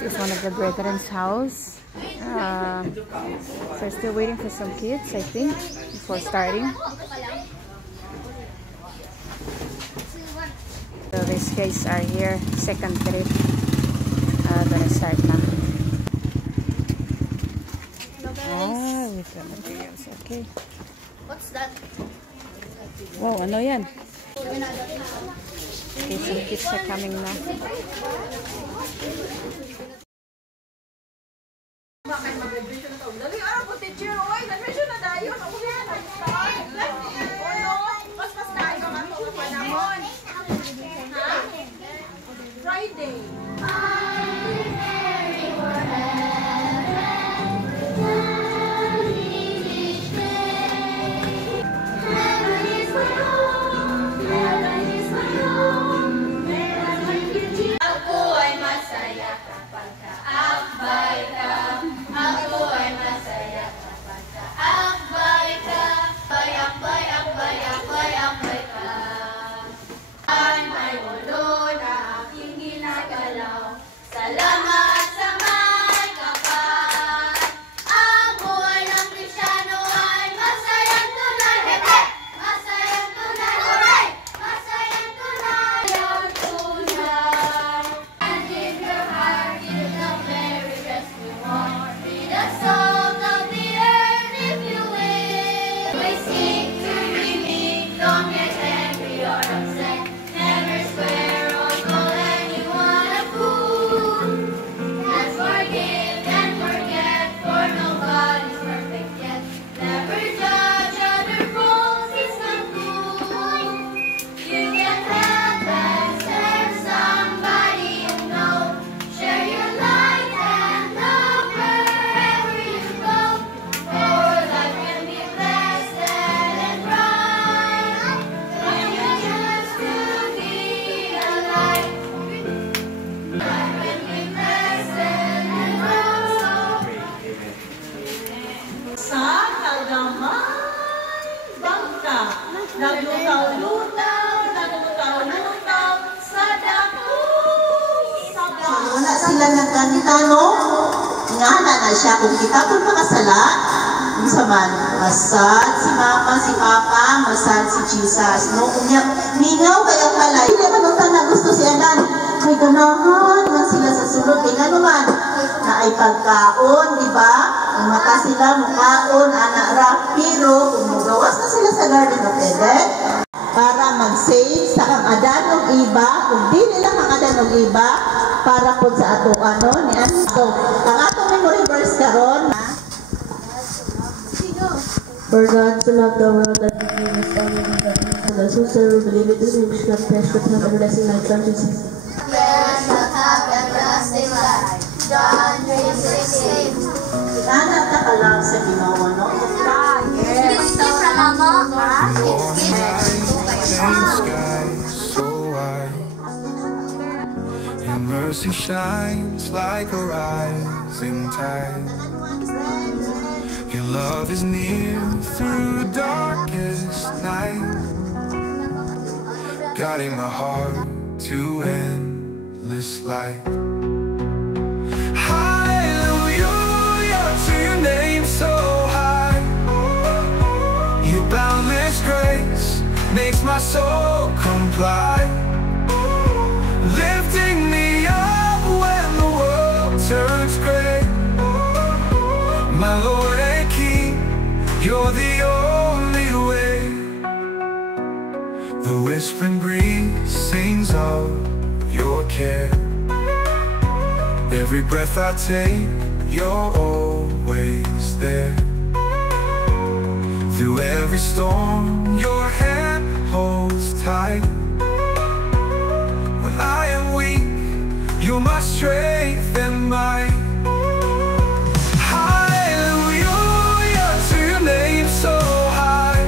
This is one of the brethren's house. So still waiting for some kids, I think, before starting. So these guys are here, second trip. Gonna start now. Ah, with the materials, okay. What's that? Wow, ano yan? Okay, some kids are coming now. Friday. Salamat sa may kapal. Ang buhay ng Kristiyano ay masayang tunay. Hepe! Masayang tunay. Hooray! Masayang tunay. Masayang tunay. And give your heart, give the very best you want. Be the salt of the earth if you will. We seek to be meek, don't get angry or upset. Never swear or call anyone a fool. And forgive and forget, for nobody's perfect yet. Never judge other folks, it's not cool. You can help and serve somebody you know. Share your light and love wherever you go. For life can be blessed and bright when you choose to be alive. Life can be blessed and bright. Sa kagamay bangka, naglutaw-lutaw sa dakong sabaw. Wala sila nagkanta, no? Nga na siya. Kung kita po makasala, sa man, masad si mama, si papa, masad si Jesus. No? Mingaw kayo kalay. Hindi man ang tanang gusto si Anan. May ganahan man sila sa sulod. Kaya nga naman, na ay pagkaon, di ba? Ang mata sila, mukhaon, anak ra. Pero kung magawas na sila sa garden of Eden, para mag-save sa kang adan ng iba, kung di nila kang adan ng iba, para po sa ato ano ni Asto. Ang atong memory verse karon, For God so loved the world that He gave His only begotten Son, that whosoever believeth in Him should not perish but have everlasting life. John 3:16. Yes, shall have everlasting life. John 3:16. nanat na ka lang sa Ginoo, no? It's gift from Mama. It's gift. Sky so wide, your mercy shines like a rising tide. Your love is near through darkest night, guiding my heart to endless light. Hallelujah to your name so high. Your boundless grace makes my soul comply, lifting me up when the world turns gray. My Lord and King, you're the only way. The whispering breeze sings of your care. Every breath I take, you're always there. Through every storm, your hand holds tight. When I am weak, you're my strength and might. Hallelujah to your name so high.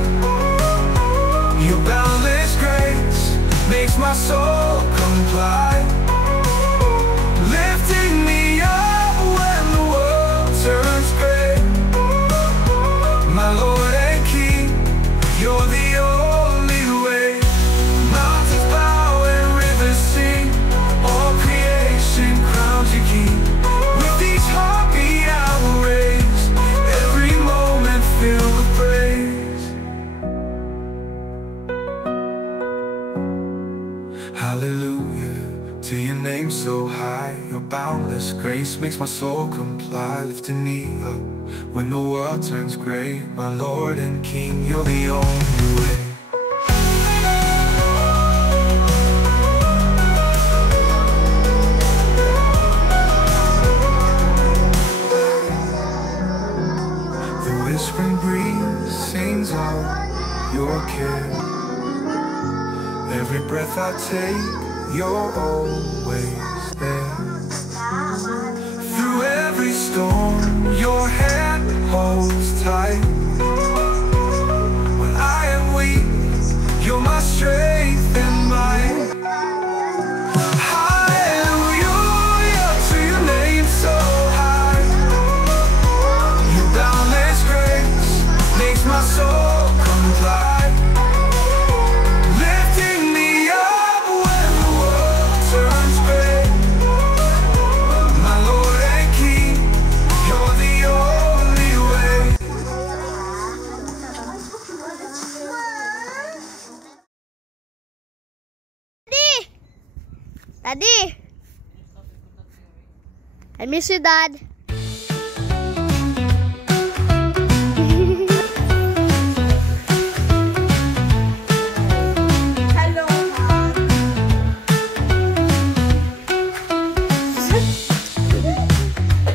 Your boundless grace makes my soul comply, lifting me up when the world turns gray. My Lord and King, you're the only way. Mountains bow and rivers sing, all creation crowns you King. name so high. Your boundless grace makes my soul comply. Lifting me up when the world turns gray. My Lord and King, you're the only way. The whispering breeze sings out your care. Every breath I take, you're always there. Through every storm, your hand holds tight. When I am weak, you're my strength and might. Hallelujah to your name so high. Your boundless grace makes my soul comply. Daddy! I miss you, Dad. Hello, Mom.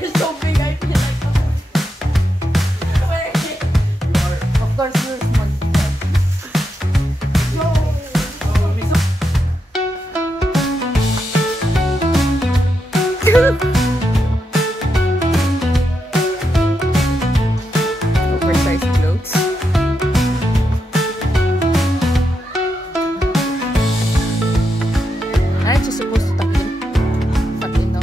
You're so big, I feel like of course, you're small. Oversized clothes. Aren't you supposed to tuck in? Tuck in, no?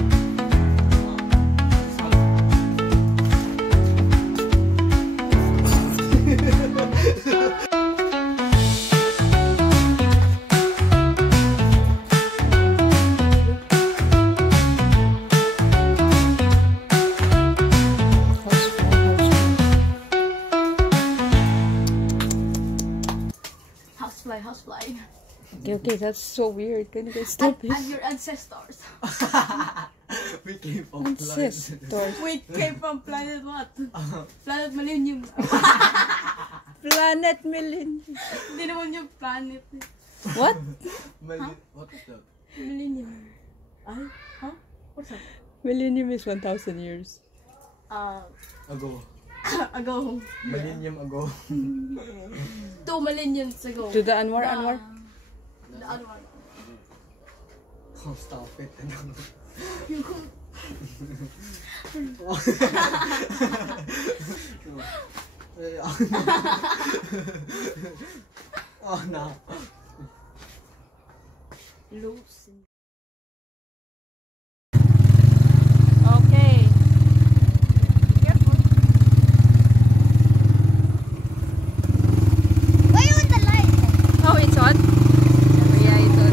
Housefly. Okay, that's so weird. Can you guys stop it? And your ancestors. We came from planet. Ancestors. We came from planet what? Planet Millennium. Planet Millennium. Hindi naman yung planet. What? What is that? Millennium. Ay? Huh? What's that? Millennium is 1,000 years. Ago. Ago. Millennium ago. 2 millenniums ago. To the Anwar, Anwar? The Anwar. Oh, stop it. Oh no. Loosen. Okay. Careful. Why you on the light? Oh, it's on? Yeah, it's on.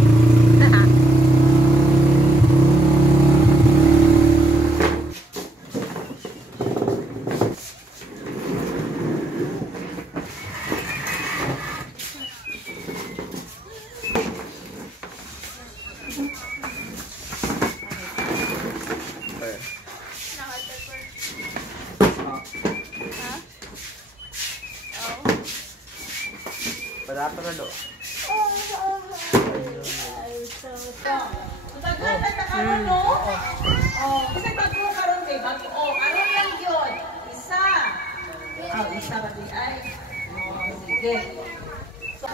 Parata na do. Tagalan na karon no? Oh, kasi bago karon kay bago. Oh, karon lang 'yon. Isa. Isa ba di ay? Oh, sige. So,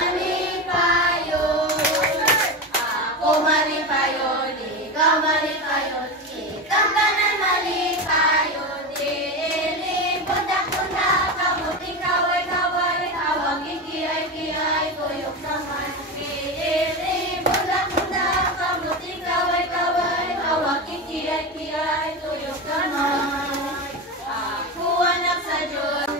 Malipayo, ako malipayo, ikaw malipayo, kitang tanan malipayo, dilim, bundak-bundak, kamuting kaway-kaway, hawag ikiyay-kiyay, tuyok naman. Dilim, bundak-bundak, kamuting kaway-kaway, hawag ikiyay-kiyay, tuyok naman. Ako anak sa Diyos.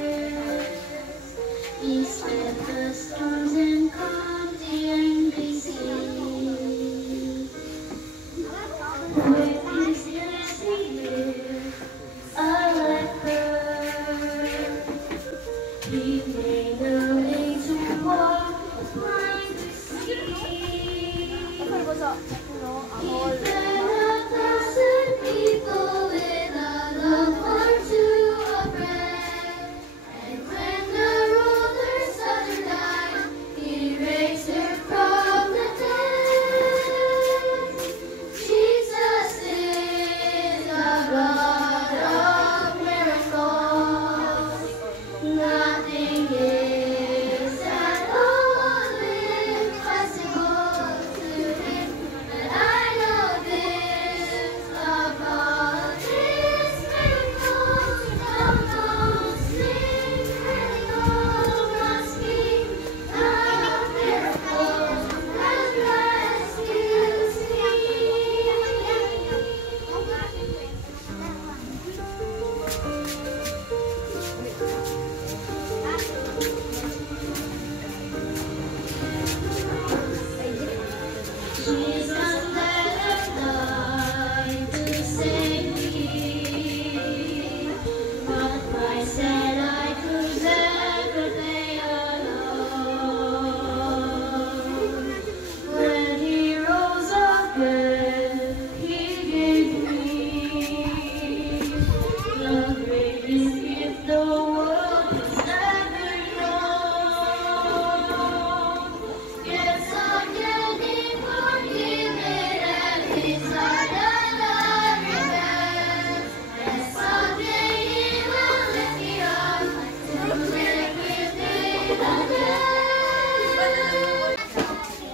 She's not that died to save me, but I said I could never stay alone. When he rose again, he gave me the greatest gift the world has ever known. Yes, again he forgiven and his heart another man. And someday he will lift me up to live with him again.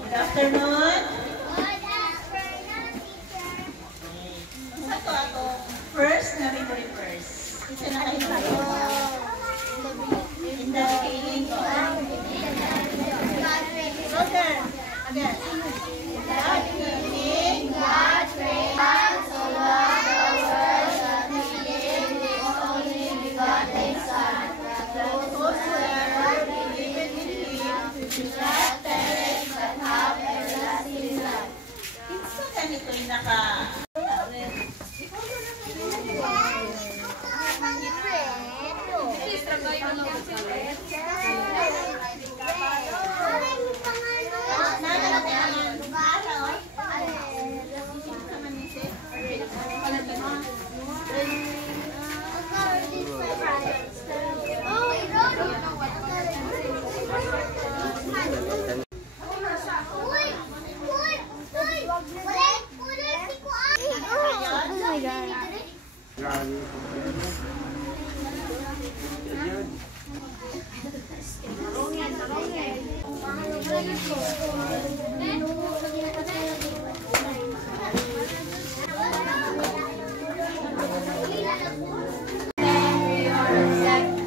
Good afternoon. Sa to ato first na memory verse. Isa na kayo sa in the beginning ko. Okay. Again. God beginning, God created so loved the world that he gave his only begotten Son, that whosoever believeth in him should not perish but have everlasting life. Kinsa ganito yung naka...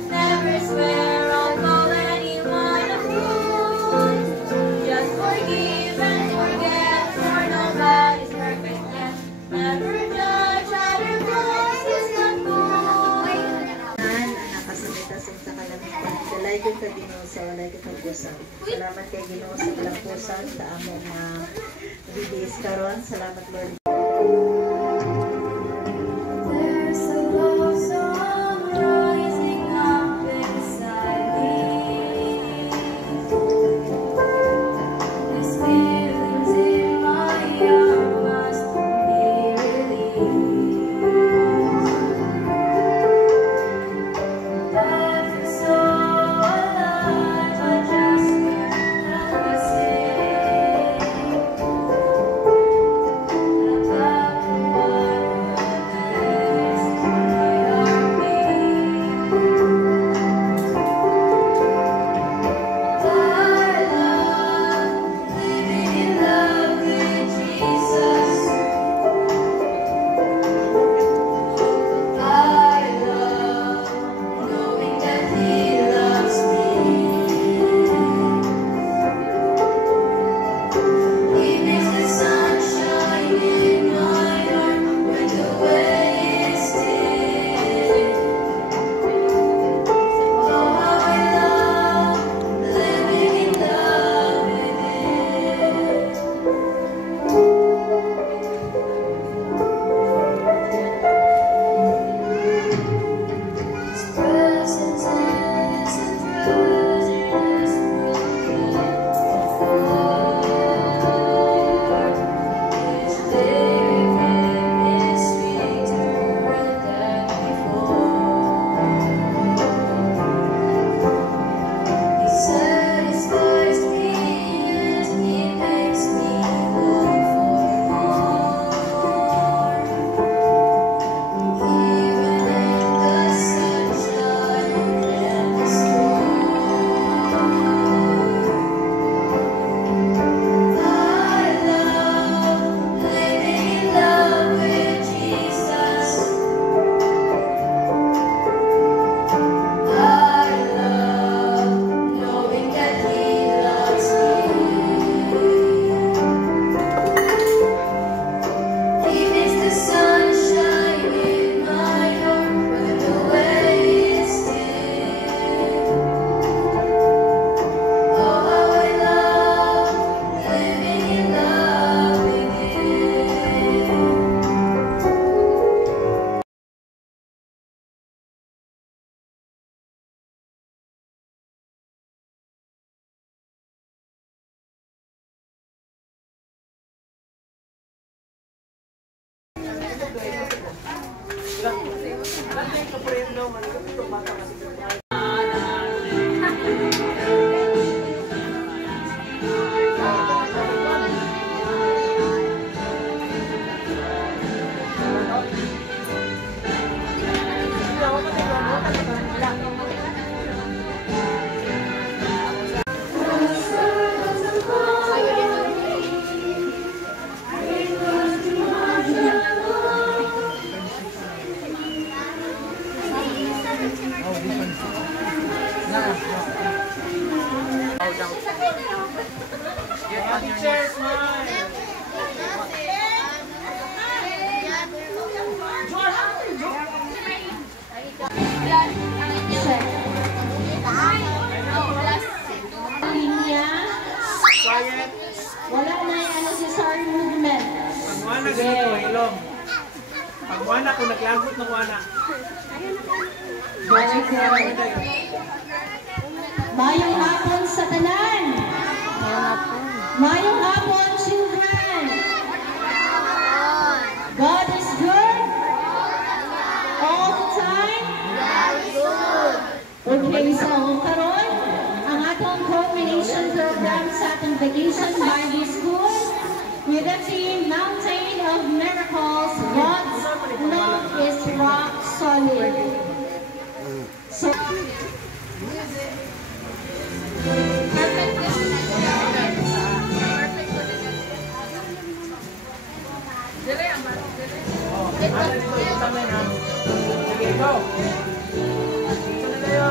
Never swear I'll call anyone a fool. Just forgive and forget, for nobody's perfect yet. Never judge other cause is not cool. Nakasalitasan sa kalamitan. Dalay ko ka Ginoo sa walay ko pagpusan. Salamat kay Ginoo sa kalampusan sa among bibis karon. Salamat Lord. There's a love song rising up inside me. These feelings in my heart must be released. Life is so alive, I just can't help but say about Sige, ilong. Pag wana ko, naglagot ng wana. Very good. Mayong hapon sa tanan. Mayong hapon, children. God is good. All the time. Okay, so karon ang atong combination program sa atong Vacation Bible School with the team Mountain of Miracles. God's love is rock solid. So, Ano dito yung tamay na? Sige, go! Dito na kayo!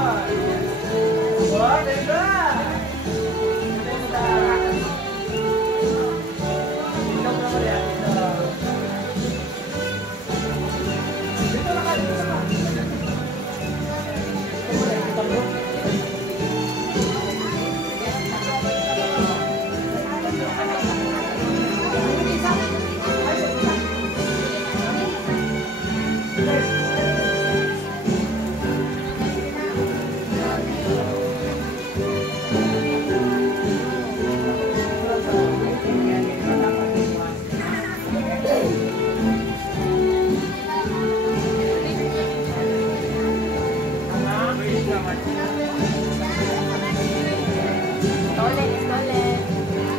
Go, there you go! Dito na ka yan, dito. Dito na ka, dito na ka. Dito mo na, dito mo.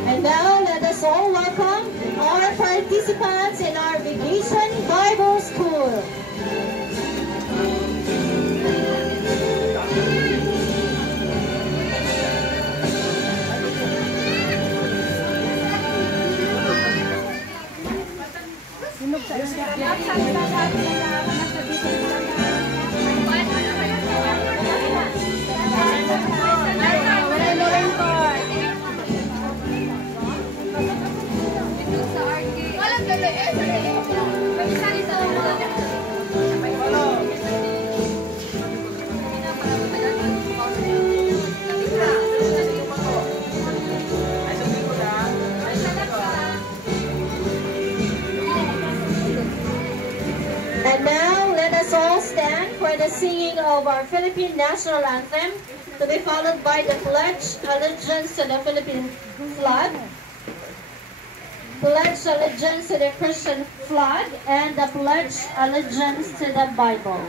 and now let us all welcome our participants in our Vacation Bible School. And now let us all stand for the singing of our Philippine national anthem, to be followed by the pledge allegiance to the Philippine flag, pledge allegiance to the Christian flag, and the pledge allegiance to the Bible.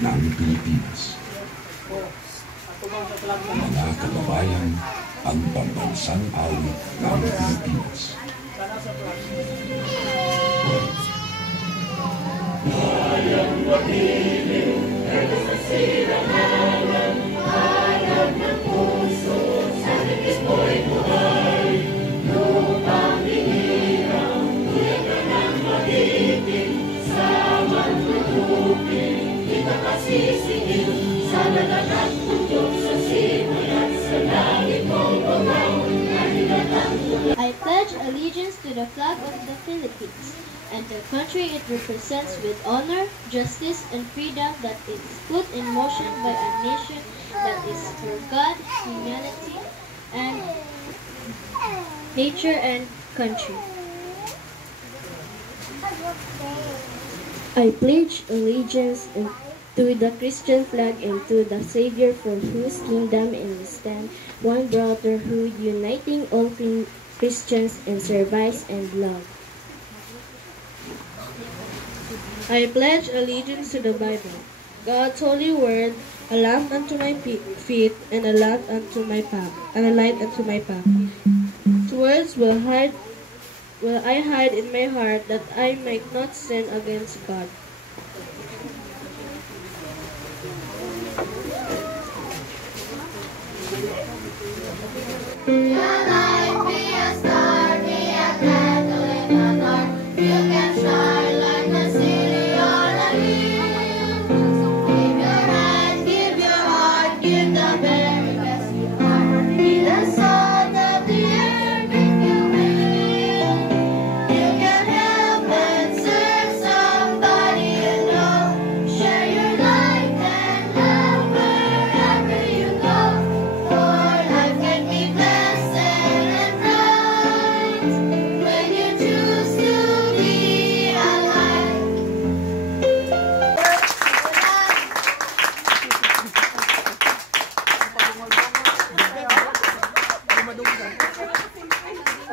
Ng Pilipinas. Mga kababayan, ang pambansang awit ng Pilipinas. Mayang magiliw, sa silangalan, hanap ng puso, sa nagis mo'y buhay. Lupang hinirang, kuya ka ng magiting, sa magtutupin, di ka kasisingil, sa nalagang tutok sa simoy at sa langit mong umaw, na hinatang tulad. I pledge allegiance to the flag of the Philippines and the country it represents with honor, justice, and freedom that is put in motion by a nation that is for God, humanity, and nature and country. I pledge allegiance to the Christian flag and to the Savior for whose kingdom we stand, one brotherhood uniting all Christians in service and love. I pledge allegiance to the Bible, God's holy word, a lamp unto my feet and a lamp unto my path, and a light unto my path. Its words will I hide in my heart, that I might not sin against God. Your life be a star, be a candle in the dark. You can shine like a city on a hill. Give your hand, give your heart, give the very best you are. Be the salt of the earth if you will. You can help and serve somebody you know. Share your light and love wherever you go. For life can be blessed.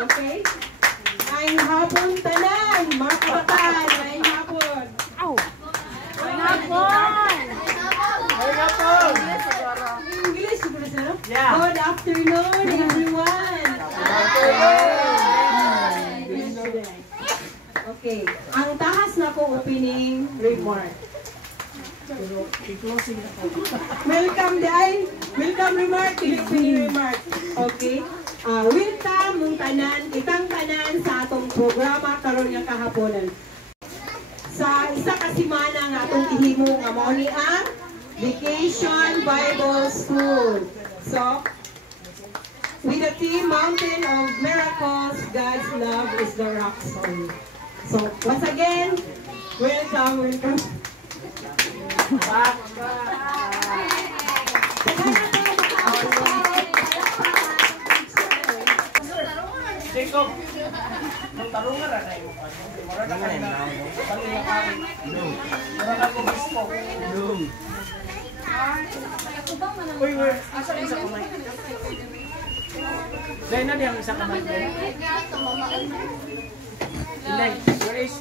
Okay? Maayong hapon tanan, mga kabataan. Maayong hapon. Ow! Maayong hapon. English, siguro sila? Yeah. Good afternoon, everyone. Okay, ang tahas na ko opening remark. Welcome day. Welcome remark, opening remark. Okay. Welcome mong tanan, itang tanan sa atong programa karon nga kahaponan. Sa isa ka semana nga atong ihimo nga mao ni ang Vacation Bible School. So, with the theme Mountain of Miracles, God's Love is the Rock Stone. So, once again, welcome. Jacob, nung tarungan na na yung mara na kayo na paliya kami. Mara na ko bispo. Uy, asa isa kamay? Dahil na diyang isa kamay. Inday, where is?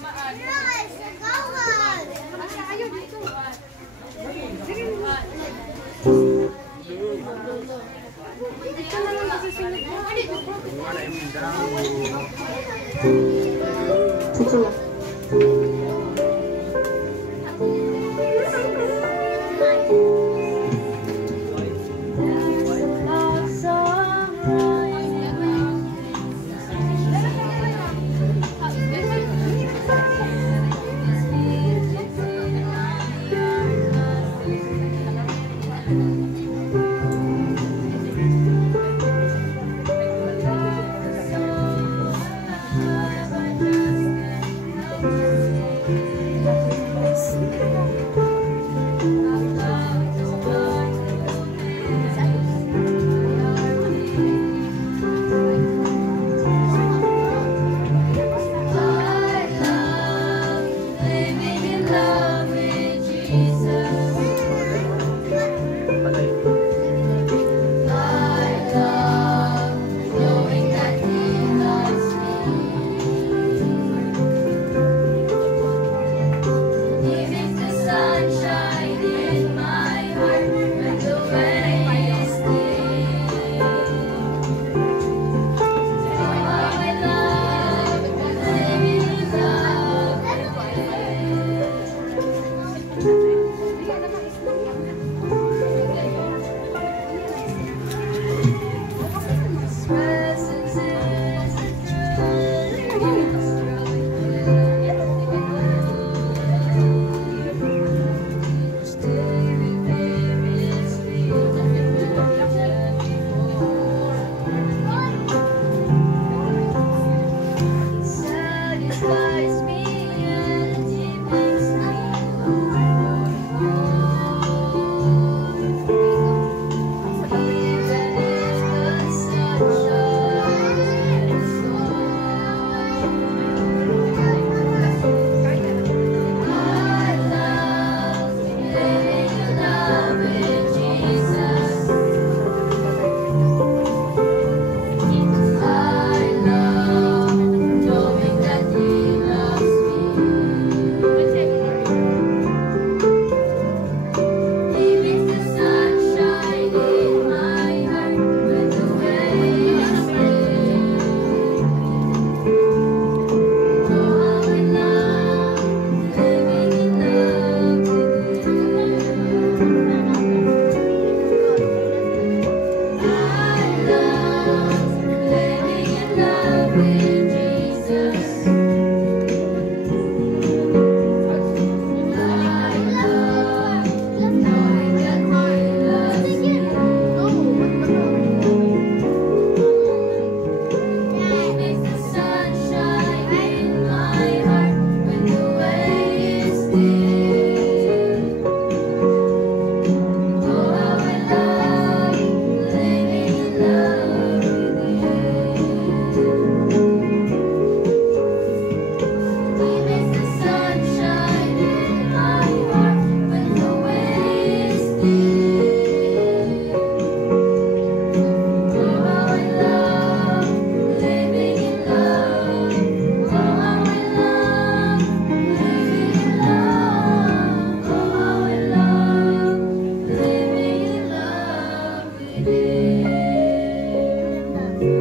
Teacher.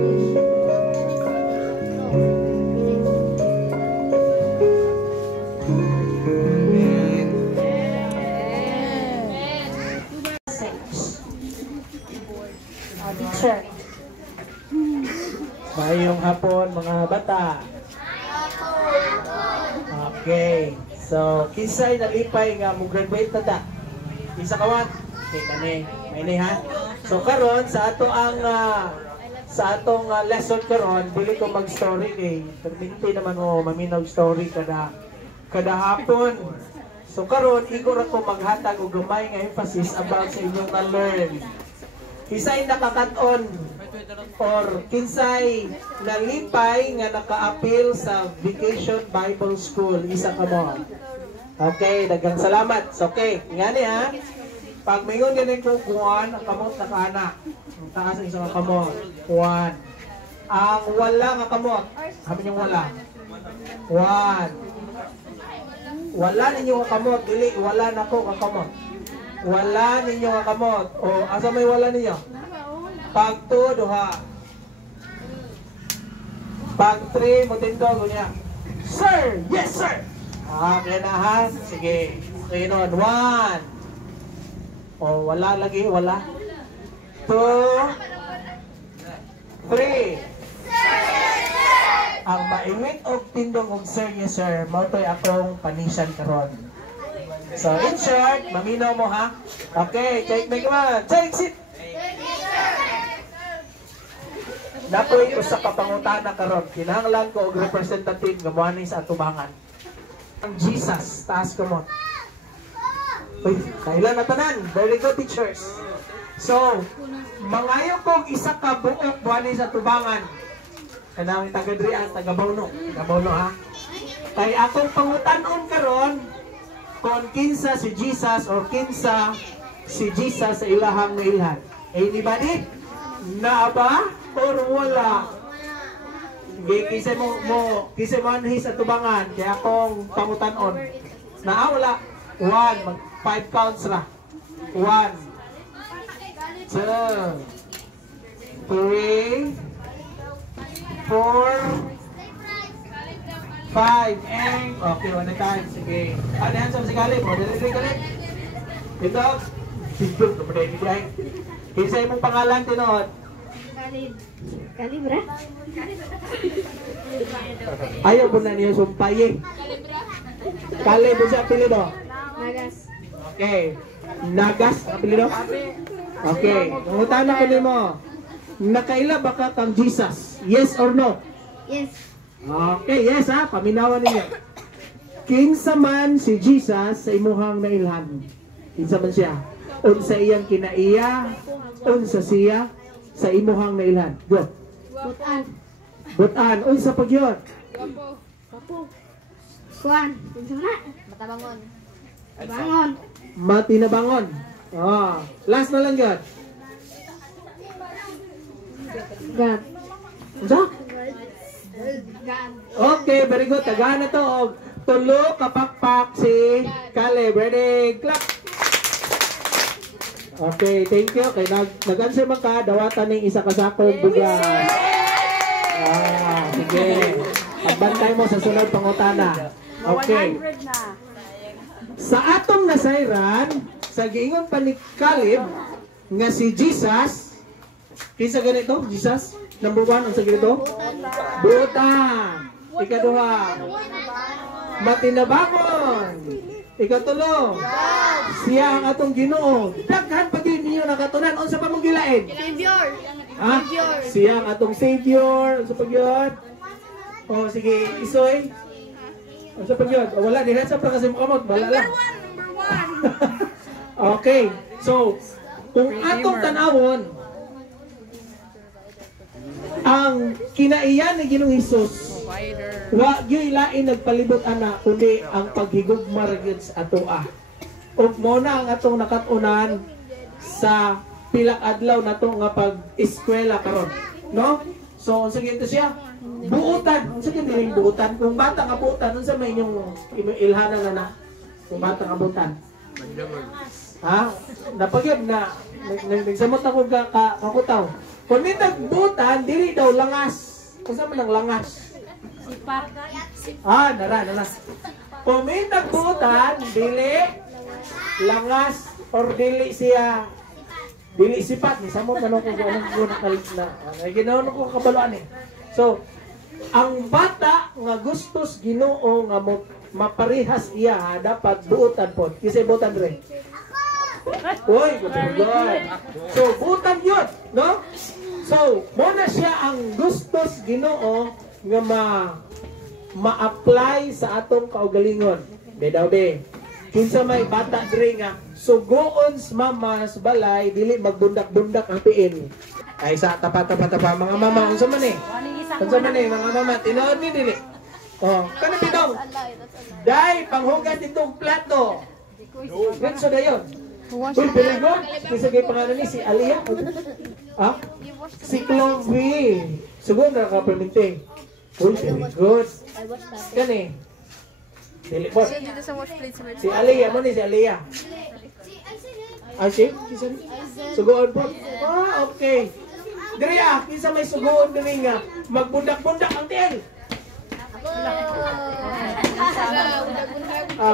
Mayong hapon mga bata. Okay. So, kisay nalipay nga mo graduate na ta. Isa kawan. Okay, kani. May ha. So karon sa ato ang sa atong lesson karon, dili ko mag-story kay perminti naman mo maminaw story kada hapon. So karon igor ako maghatag og gamay nga emphasis about sa inyong na-learn. Kisay nakakat-on or kinsay nalipay nga naka-appeal sa Vacation Bible School. Isa ka mo. Okay, daghang salamat. So, okay, ngani ha. Pag mayroon ganun ko, kuhan, ang kamot na kaanak. Ang taas ang isang kamot. Kuhan. Ang wala nga kamot. Sabi niyong wala. Kuhan. Wala ninyo nga kamot. Dili, wala na ko nga kamot. Wala ninyo nga kamot. O, asa may wala ninyo? Pag 2, duha. Pag 3, mutindog niya. Sir! Yes, sir! Okay na ha? Sige. Okay nun. 1. O, wala lagi. Wala. 2. 3. Ang mainit og tindog og sir, yes, sir. Mautoy akong panisan karon. So, in short, maminaw mo ha? Okay, take me come on. Take seat! Napoy ko sa kapangutana karon. Kinahanglan ko og representative nga moani sa atubangan. Ang Jesus, taas ko mo. Uy, kailan na tanan? Very good teachers. So, mangayo kong isa ka buok moani sa atubangan. Kanang taga-drian, taga-Bauno. Taga-Bauno ha? Kay akong pangutanon karon, kung kinsa si Jesus or kinsa si Jesus sa ilahang nailhan. Anybody? Na ba? Or wala? Kisay mo anhi sa tubangan. Kaya akong pangutanon. Na wala? 1. Mag 5 counts ra. 1. 2. 3. 4. 5 and okay, one time. Sige. Ano yan sa sigalit? O, dali galit. Ito. Sigurd. Kapaday ni Brian. Kisay mong pangalan, Tinod. Kalibra. Ayaw mo na niyo sumpaye. Kalib mo siya apelido. Nagas. Okay. Nagas apelido? Okay. Nangutana ko nimo. Nakaila ba ka kang Jesus? Yes or no? Yes. Okay, yes ha, paminawan ninyo. Kinsa man si Jesus sa imuhang nailhan? Kinsa man siya? Unsa iyang kinaiya? Unsa siya sa imuhang nailhan? Go. Butan. Butan, unsa pagyod? Papo. Kuan. Unsa na? Matabangon. Bangon. Matinabangon. Oh, last na lang God. God. Unsa? God. Okay, very good. Tagahan na to. Og tulo kapakpak si Caleb. Ready? Clap! Okay, thank you. Kay nag-answer man ka, dawatan ng isa kasakong bugas. Sige. Pagbantay mo sa sunod pangutana. Okay. Sa atong nasayran, sa giingon pa ni Caleb, nga si Jesus, kinsa ganito? Jesus? Number 1, ang sa ganito? Butan. Ikaduha. Matinabangon. Ikatulo. Siya ang atong Ginoo. Daghan pa din niyo nakatunan. Unsa pa mong gilain? Savior. Ha? Siya ang atong Savior. Unsa pa gyud? Oh, sige, isoy. Unsa pa gyud? Oh, wala diha sa pa kasi makamot. Wala lang. Number one. Okay. So, kung atong tanawon ang kinaiyan ni Ginoong Hesus, wa gyud lain nagpalibot ana kundi ang paghigugma gyud sa atoa. Ug mo na ang atong nakatunan sa pilak adlaw nato nga pag-eskwela karon, no? So unsa gyud siya? Buutan. Unsa gyud ning buutan? Kung bata nga buutan, unsa may inyong ilhanan na? Kung bata nga buutan. Ha? Napagyud na nagsamot ako kakutaw. Kung may nagbutan, dili daw langas. Kasi man ang langas. Nara. Kung may nagbutan, dili langas or dili siya dili sipat ni samo tanong ko ginaon ko kabaluan eh. So, ang bata nga gustos Ginoo nga maparihas iya dapat buutan po. Kasi buutan rin. Uy, good. So, buutan yun, no? So, muna siya ang gustos Ginoo nga ma-apply sa atong kaugalingon. Daw be. Kinsa may bata diri nga sugoon sa mama sa balay dili magbundak-bundak ang piin. Ay sa tapa mga mama unsa man eh? Unsa man eh mga mama tinuod ni dili. Oh, kana bitaw. Dai panghugas ditong plato. Ganso dayon. Uy, very good. Kisa kay pangalan ni si Alia. Ah? Si Chloe. Sugon na ka perminting. Uy, very good. Kani. Dili po. Si Alia mo ni si Alia. Ay, si? Sugoon po. Okay. Diri kinsa may sugoon diri nga magbundak-bundak ang tiil.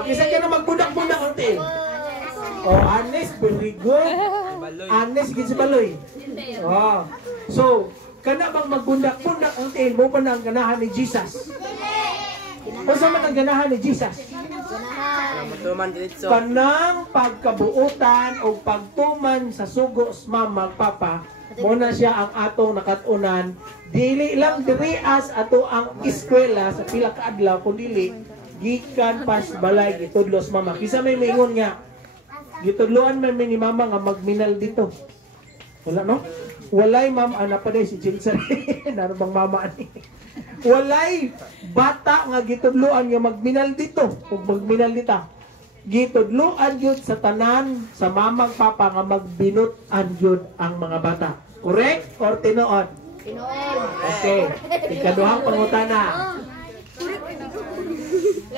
Kinsa kaya magbundak-bundak ang tiil. Anes, very good. Anes, gid si Baloy. So, kana bang magbundak-bundak ang tiil mo pa na ang ganahan ni Jesus? Unsa man ang ganahan ni Jesus? Kanang pagkabuutan o pagtuman sa sugo sa mama papa, muna siya ang atong nakatunan. Dili lang dirias ato ang eskwela sa pila ka adlaw kundi gikan pas balay gitudlo sa mama. Kisa may maingon nga gitudloan man ni mama nga magminal dito. Wala no? Walay ma'am ana pa day si Chilson. Narabang mama ani. Walay bata nga gitudloan nga magminal dito ug magminal dita. Gitudloan yun sa tanan sa mamang papa nga magbinutan yun ang mga bata. Correct or tinuod? Tinuod. Okay. Ikaduhang pangutana.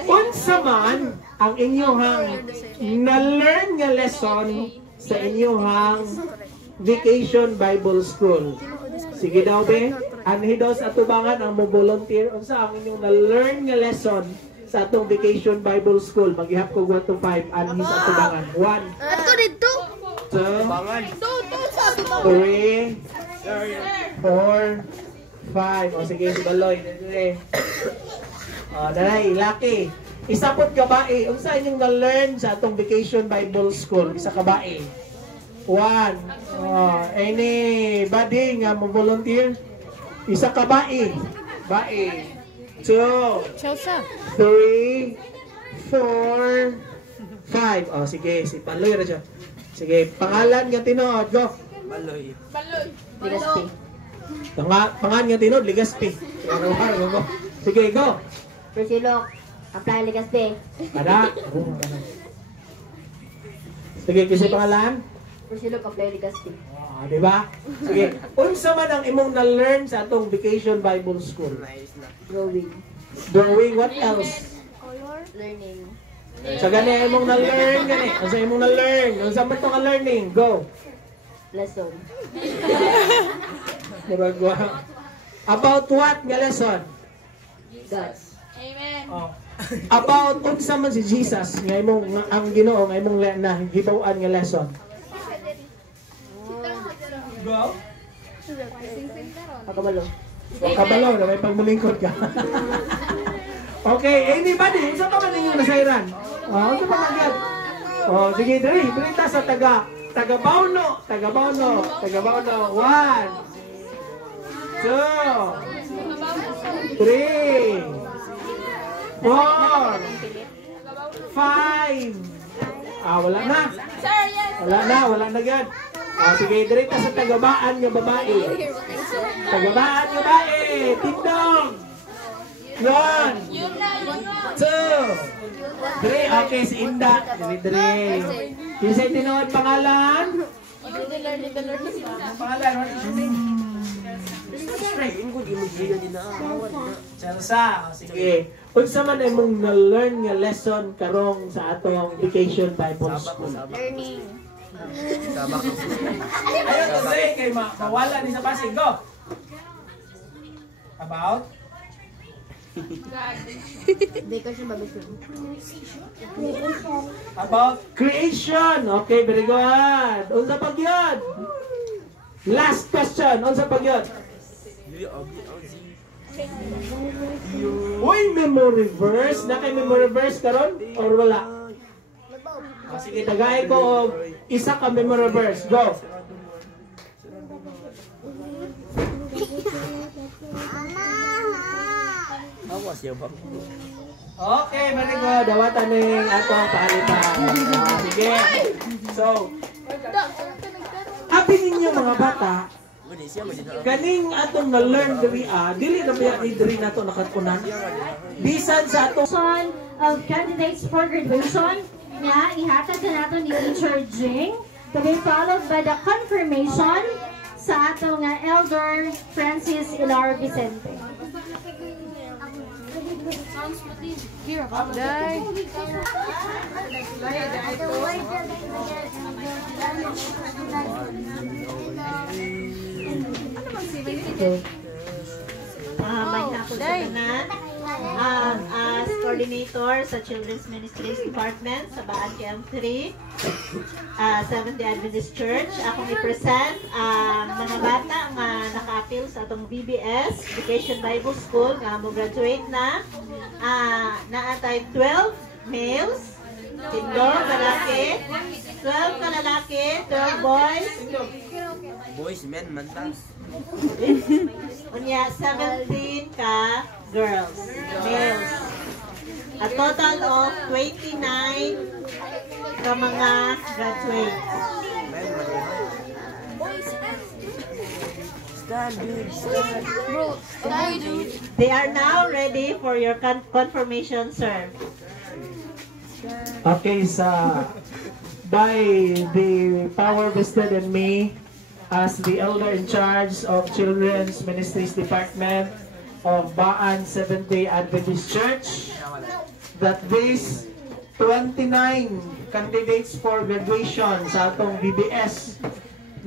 Unsa man ang inyong na-learn nga lesson sa inyong Vacation Bible School? Sige daw be, anhi daw sa atubangan ang mo-volunteer. Unsa ang inyong na-learn nga lesson sa atong Vacation Bible School? Maghihap ko 1 to 5 anhi sa atubangan. 1. Ato dito. 2. 3. 4. 5. O sige, si Baloy. O, daray, laki. Isapot kabae. Unsa inyong na-learn sa atong Vacation Bible School? Isa kabae. 1. Anybody nga mo-volunteer? Isa kabae. Bae. 2. 3. 4. 5. O, sige. Si Baloy na siya. Sige, pangalan nga tinuod. Go. Baloy. Ligaspi. Pangalan nga tinuod, Ligaspi. Sige, go. Priscilok. Apply Ligaspi. Ada. Sige, kasi pangalan? Priscilok. Apply Ligaspi. Di ba? Sige. Unsa man ang imong na-learn sa atong Vacation Bible School? Drawing. Drawing, what else? Learning. Sa gani imong na-learn gani. Unsa imong na-learn? Unsa man to ka learning? Go. Lesson. Muragwa. About what nga lesson? God. Oh. About unsa man si Jesus nga imong ang Ginoo nga imong na gibaw-an nga lesson. Go. Pagkabalo. Kabalo na may pagmulingkod ka. Okay, anybody, unsa pa man ninyong nasayran? Unsa pa man? Sige, diri ta sa taga-Bauno. 1. 2. 3. 4. 5. Wala na. Wala na gad. Sige, diri ta sa tagabaan nga babae. Tagabaan nga babae. Tindong. 1. 2. 3. Okay, si Inda. Diri. Kisay tinuod pangalan? Pangalan, what is your name? Chelsea. Sige. Unsa man imong na-learn nga lesson karong sa atong Vacation Bible School? Learning. Ayun, today, kay mawala ni sa Pasig. Go! About? About creation. Okay, very good. Unsa pag yun? Last question. Unsa pag yun? Uy, memory verse. Na kay memory verse karon or wala? Sige, tagay ko isa ka memory verse. Go. Okay, very good. Dawatan ning atong paalitan. Sige. So, abi ninyo mga bata, kaning atong na-learn dili na ba diri nato nakatunan? Bisan sa ato of candidates for graduation nga ihatag na nato ni Teacher Jing to be followed by the confirmation sa atong Elder Francis Ilar Vicente. As coordinator sa Children's Ministries Department sa Baan KM3, Seventh-day Adventist Church, akong i-present mga bata nga naka-appeal sa atong BBS, Vacation Bible School, nga mo graduate na. Naatay 12 males, 10 lalaki, 12 ka lalaki, 12 boys. Boys, men, manta. Unya, 17 ka girls, males. A total of 29 ka mga graduates. They are now ready for your confirmation, sir. Okay, by the power vested in me as the elder in charge of Children's Ministries Department of Baan Seventh-day Adventist Church, that these 29 candidates for graduation sa atong BBS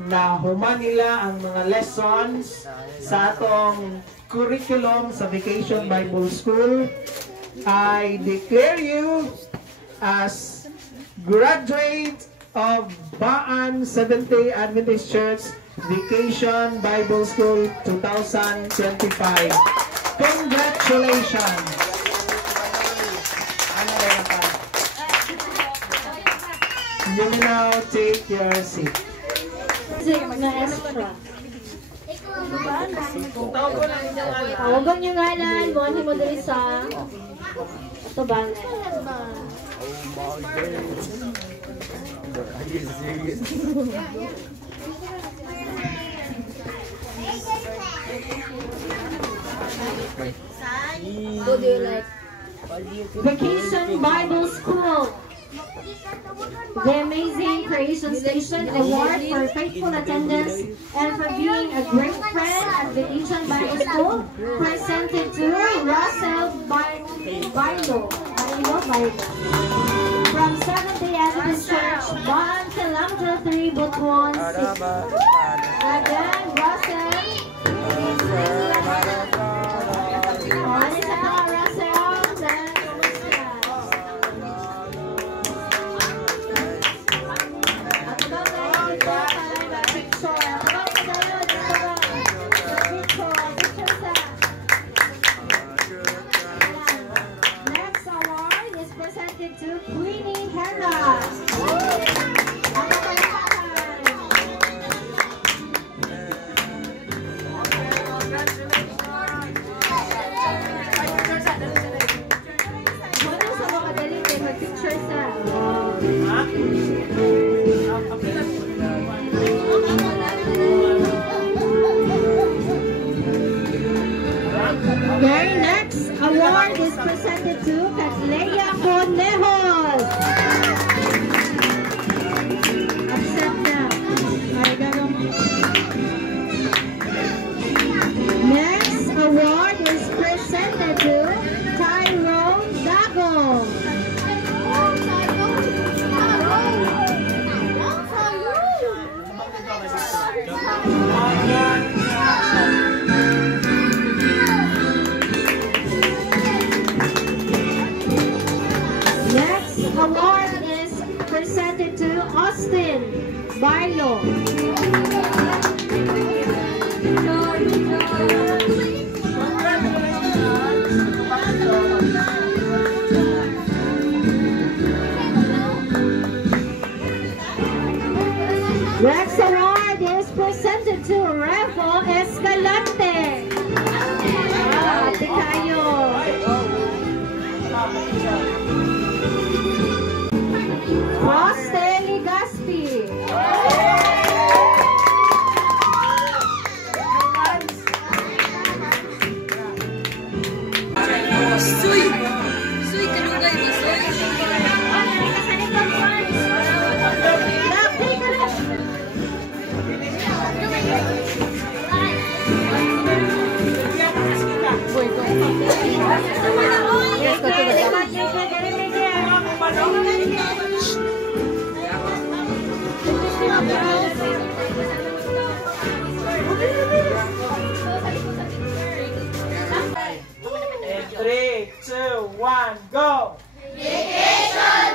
na human nila ang mga lessons sa atong curriculum sa Vacation Bible School, I declare you as graduate of Baan Seventh-day Adventist Church Vacation Bible School 2025. Congratulations! You may now take your seat. Na extra. Tawagan nyo nga lang, buwan mo dali sa ito ba? Vacation Bible School. The Amazing Creation Station Award for faithful attendance and for being a great friend at Vacation Bible School presented to Russell Bailo from Seventh-day Adventist Church, Baan Kilometer 3, Butuan City. Again, Russell. Alis sa mga Russell. Next award is presented to Queenie Hera. Very next award is presented to Catleya Conejos. Accept now. Next award is presented to Tyrone Dago. Next award is presented to Revo Escalante. Ate kayo. Roste Ligaspi. Suy, kanugay mo, Suy. And 3, 2, 1, go! Vacation